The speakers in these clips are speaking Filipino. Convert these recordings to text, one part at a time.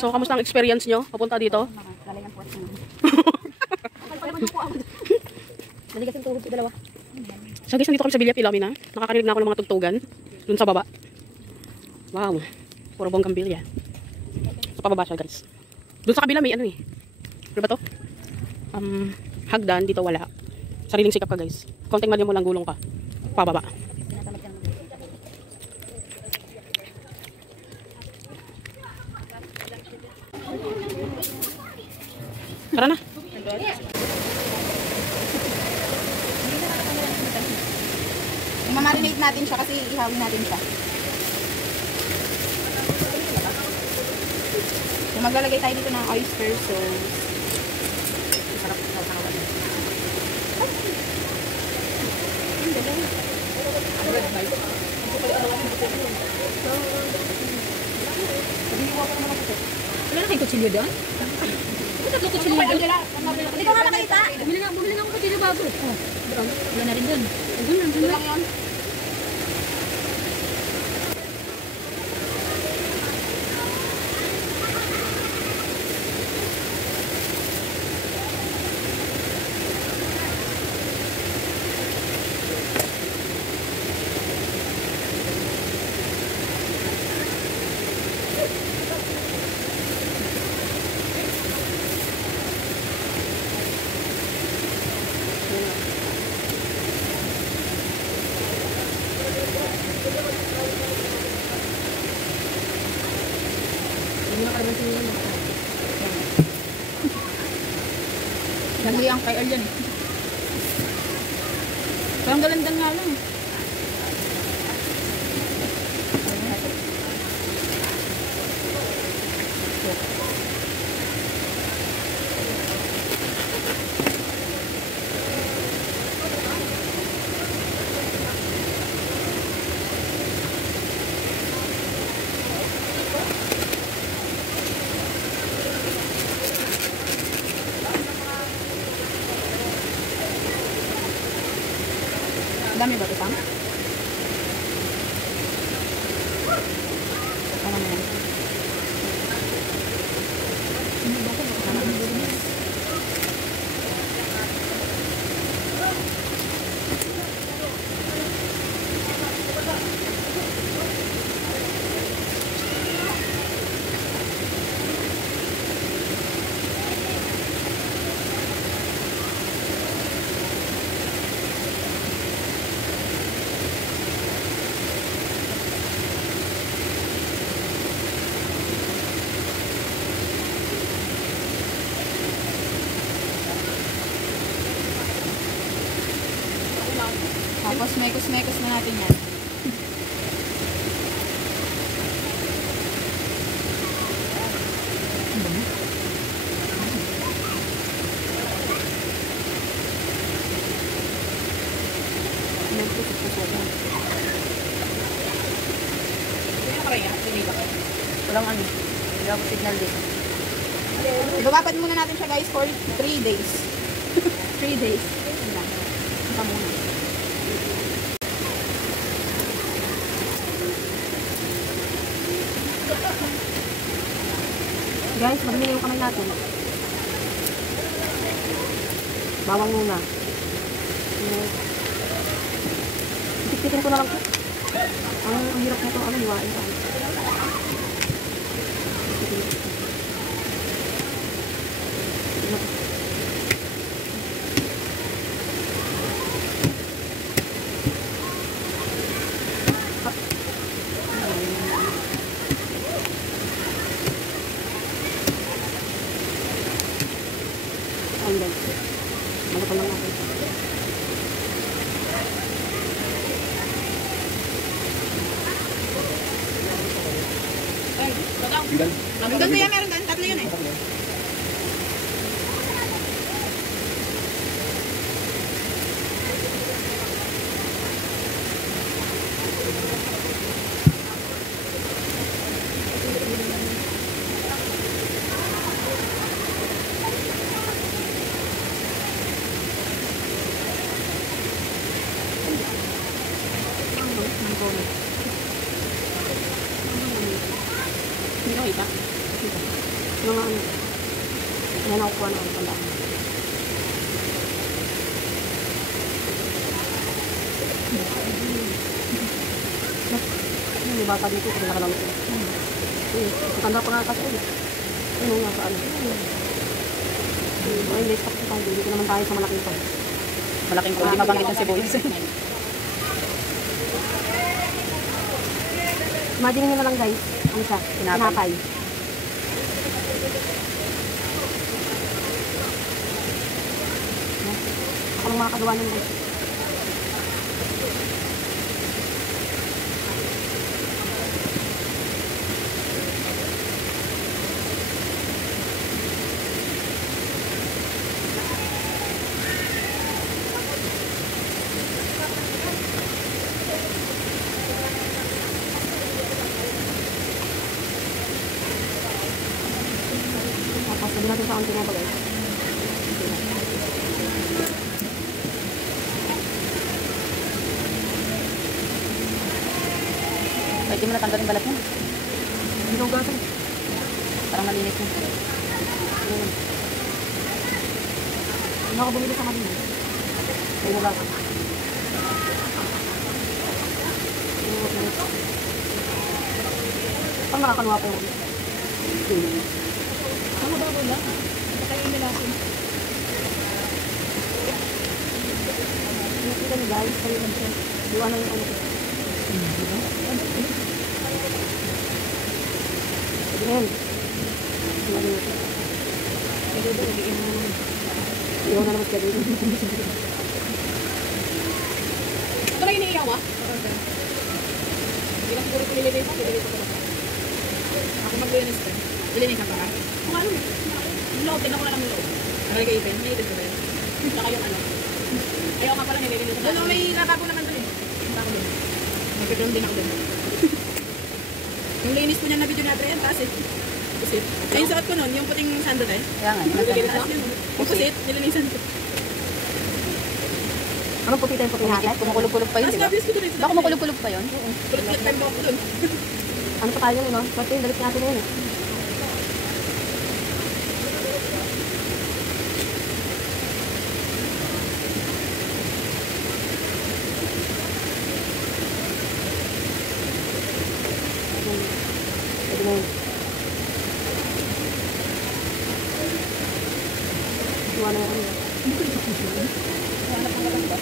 So, kamusta ang experience nyo? Papunta dito? Lalayan po. Naligas yung tuhod ko dalawa. So guys, nandito kami sa Villa Pilomena. Nakakarinig na ako ng mga tugtugan. Dun sa baba. Wow. Puro bonggang bilya. Sa pababa siya guys. Dun sa kabila may ano eh. Ano ba to? Hagdan. Dito wala. Sariling sikap ka guys. Konting mali mo lang gulong ka. Pababa. Tara na. Mamarinate natin siya kasi ihawin natin siya. So, maglalagay tayo dito ng oyster sauce. Sarap na sarap. Wala na kayong kutsilyo doon? Tatlo kutsilyo doon? Hindi ko nga nakita. Bumili nga akong kutsilyo bago. Wala na rin doon. Nandun lang yun. Lagi ang kay Arjan eh. Parang galandan nga lang. Dami ba ito pang? Ano na yan? Tapos mekos-mekos na natin yan. Walang ano. Wala ko signal dito. Ibababad muna natin siya guys for 3 days. 3 days. Ito muna. Guys, magnili yung kamay natin. Bawang muna. Tipitin ko na lang ito. Ang hirap na ito. Ano, hiwain ka. Ayan guys. Malapal lang natin. Hanggang kaya meron doon. Tatlo yun eh. Hindi ko kita. Ano nga ano? Ayan ako kuha ng ano pala. Yung bata dito, kung nakalamit sila. Matanda pa nga kasi ulit. Ano nga sa ano? Ay, may stock tayo. Dito naman tayo sa malaking pa. Malaking ko, hindi mabanggit ng sibuyas. Imagine nyo na lang guys, ano siya? Tinapay. Ako lang makakagawa nun guys. Tapos sabi natin sa konti na ba guys. Pwede mo natanggalin balat mo. Hinugasan. Parang malinis mo. Hindi ako bumili sa kanina. Hinugasan. Parang nakakaluwa po yun. Ano ba ba lang? Kaya yung nilasin. Nakita niyo guys, kayo lang siya. Diwa na yung ano. Ayan. Iwan na naman siya dito. Ito na iniiyaw ah? Hindi na siguro ito nililinis ako. Ako maglinis ka. Ilinis ka pa? Kung ano eh. Yung loob, tignan ko na lang yung loob. Aral ka ipin? May ipin ka ba yun? Saka yung ano. Ayaw nga pala nililinis ako. Doon may kakabo naman doon eh. Punta ko doon. Nagkakaroon din ako doon. Yung linis po niya na video natin yan, taas eh. Pusit. Ay, yung suot ko nun, yung puting sando tayo. Kaya nga. Nililinis ako. Yung pusit, nilinisan ko. Anong puti tayong puti natin? Kumukulog-kulog pa yun, Mas di ba? nabis ko doon eh. Baka kumukulog-kulog pa yun? Kulit-kulit time ko doon. Ano pa tayo yun, no? Swerte yung dalit natin yun. Pwede na yun. Iwa na yung ano. Hanap ang galang ba?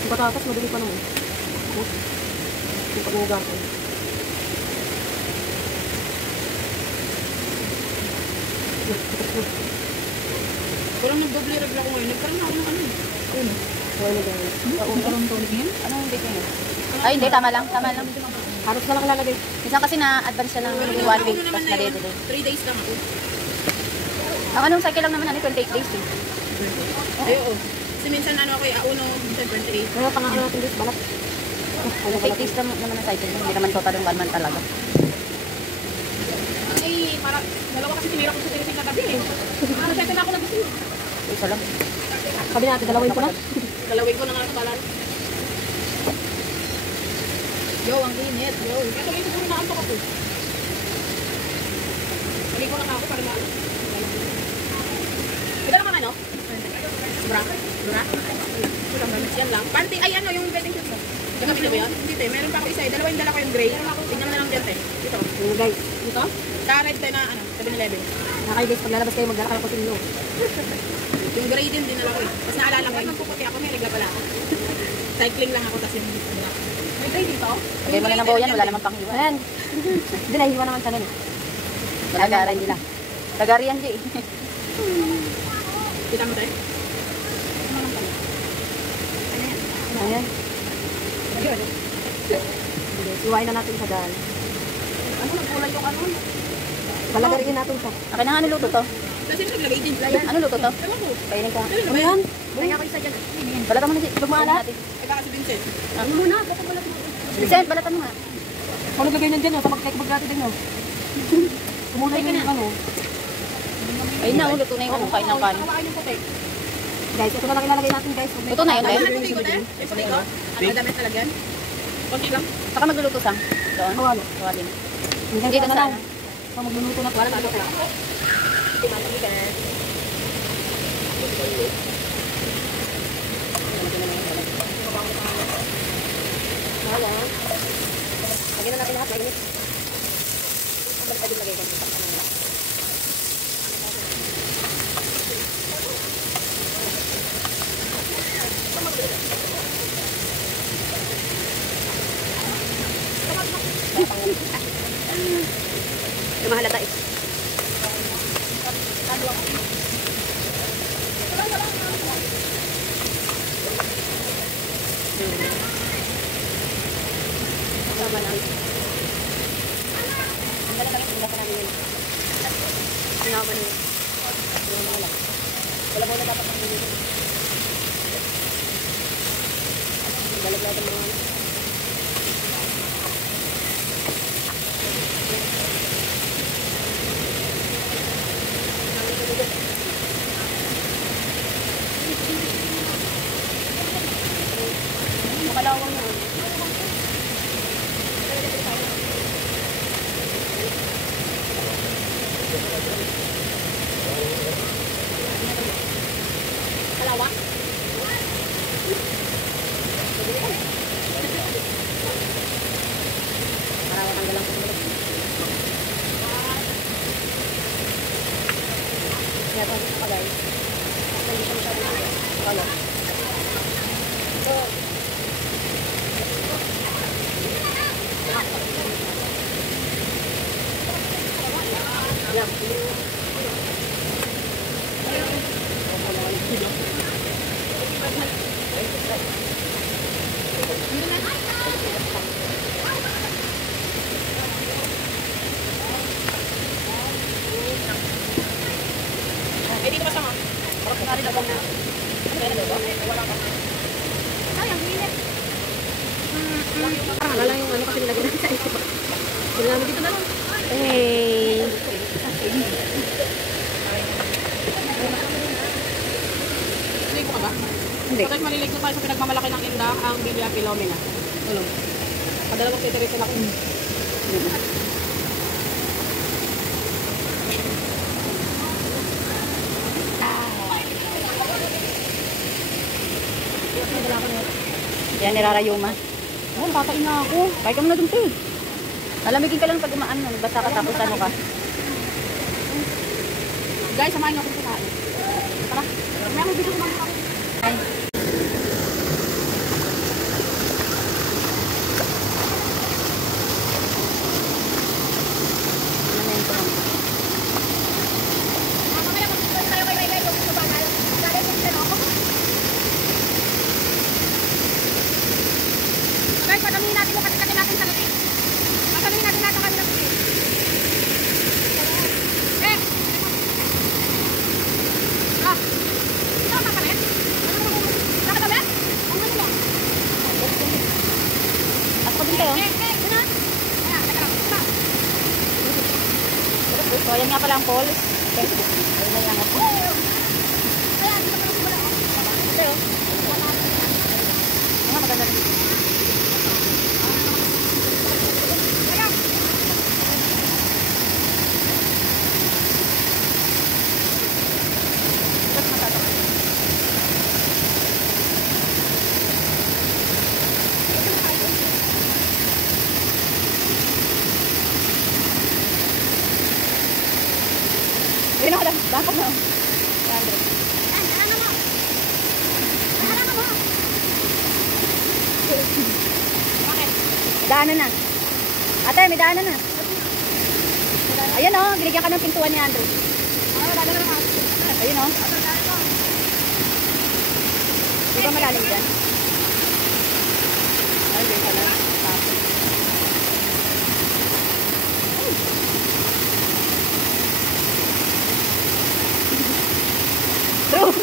Yung patatas, madali pa naman. Yung pag-uugasan. Walang nag-double regla ko ngayon. Nagkaroon na ako ng ano. Ano? Huwag na gawin. Nagkaroon to ulit ngayon. Anong date yun? Ay, hindi. Tama lang. Tama lang. Halos na lang ilalagay. Minsan kasi na-advance siya ng 1 week, Ako tapos naman na yun. na-delay. 3 days lang ako. Ang anong cycle lang naman, 28 days eh. Ay, oo. Kasi minsan ano ako eh, uno, minsan 28. Kaya pangalan natin guys, balat. Ano 28 days naman ang cycle. Hindi naman total yung 1 month talaga. Ay, parang dalawa kasi tinira ko sa tinising katabi eh. Ano, second ako na gusto. Isa lang. Sabi natin, dalawin ko na. Dalawin ko na nga sa balan. Yo, ang init. Yo. Ito yung siguro naantok ako. Lagi ko na ako para maano. Ito naman ano? Bra? Bra? Yan lang. Panty, ay ano yung bedding shoes mo? Nakabi na ba yan? Hindi te, meron pa ako isa eh. Dala ko yung gray. Tignan mo na lang dyan te. Ito. Yung guys, Ito? Sa red te na ano, 7-Eleven. nakakayo guys, paglalabas kayo, magdala kayo kusin nyo. Yung gray din dinala ko eh. Tapos naalala ko, ay magpuputi ako, may regla pala ako. Cycling lang ako, tapos yung may gray dito? Lagay mo na ng bawo yan, wala namang panghiwa. Ayan. Hindi na, hiwa naman sa nun. Lagaran nila. Lagari yan, Jay. Kita mo tayo? Ayan. Iwain na natin sa dal. Ano, nagkulay yung ano? Palagarin natin siya. Akin na nga, ano luto to? Kasi naglagay din. Ano luto to? Ewan ko. Kainin ko. Ano yan? Kaya ako isa dyan. Balatan mo na si Lumalat? Ay, baka si Vincent. Ano muna? Baka pala. Vicent, balatan mo nga. Kung naglagay niyan dyan, sa magkakabag natin din yun. Kumunay ka na. Ano? Ayun na, luto na yung kumakain ng kanin. Kumakain yung puti. Guys, ito na lang ilalagay natin guys. Luto na yun, Ano guys. natin puti ko, te? Ay, puti ko? Ang damit talagyan? Konti lang. Saka magluluto sang. Doon. Kawalo. Tawagin. Hindi Dito na sa lang. So, magluluto na. Wala na ako. Maliit. Wala. Lagyan na natin lahat. Mainit. Balik natin lagay ko. Lumahalata eh. Makalawang na. Kalawang? Para matanggal ang pagulog. Kaya ito, pagay. Hindi siya masyadong pagalo. Eh, dito ka sama. Parang na. Parang wala yung ano kasi nilagay natin sa isip. Hindi namin dito na lang. Hey. Ligo ka ba? Hindi. Pagkat maliligo tayo sa pinagmamalaki ng indang ang Biblia Philomena. Tulog. Padalawang titirisin ako. Yan, nirarayuma. Oh, kakain na ako. Kahit ka muna dun, Tid. Nalamigin ka lang pag umaan. Basta ka tapos ano ka. Guys, samahin niyo ako sa kain. Tara. May akong video kumain ako. Ay. Ano na yun po? Mamaya mag-start tayo kay Maylay kung gusto ba tayo. Dali kung sino ako. Guys, padamihin natin mo kasi natin sa laki. Padamihin natin natin kami na laki. Eh! Ah! Ito ang kakalit? Nakatabi? Ang ano mo? Ako din kayo. Yun na. Ayan, teka lang. Tara. So, ayan nga pala ang poles. Okay. Ayun na lang ako. Ayan, dito pa lang wala. Ito yun. Mga maganda rin. Ayun ako lang. Bakit na? 100. Daanan na. Ate, may daanan na. Ayun o, binigyan ka ng pintuan ni Andrew. Ayun o. Di ba malalim dyan? Ay, dyan pala. Tapos.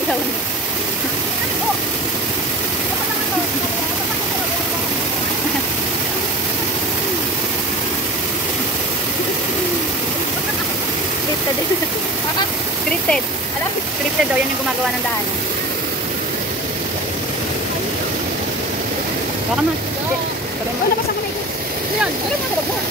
ilaw. Scripted. Scripted. Alam mo, scripted daw. Yan yung gumagawa ng daan. Baka mas. Wala pa sa kamay ko. Yan, wala na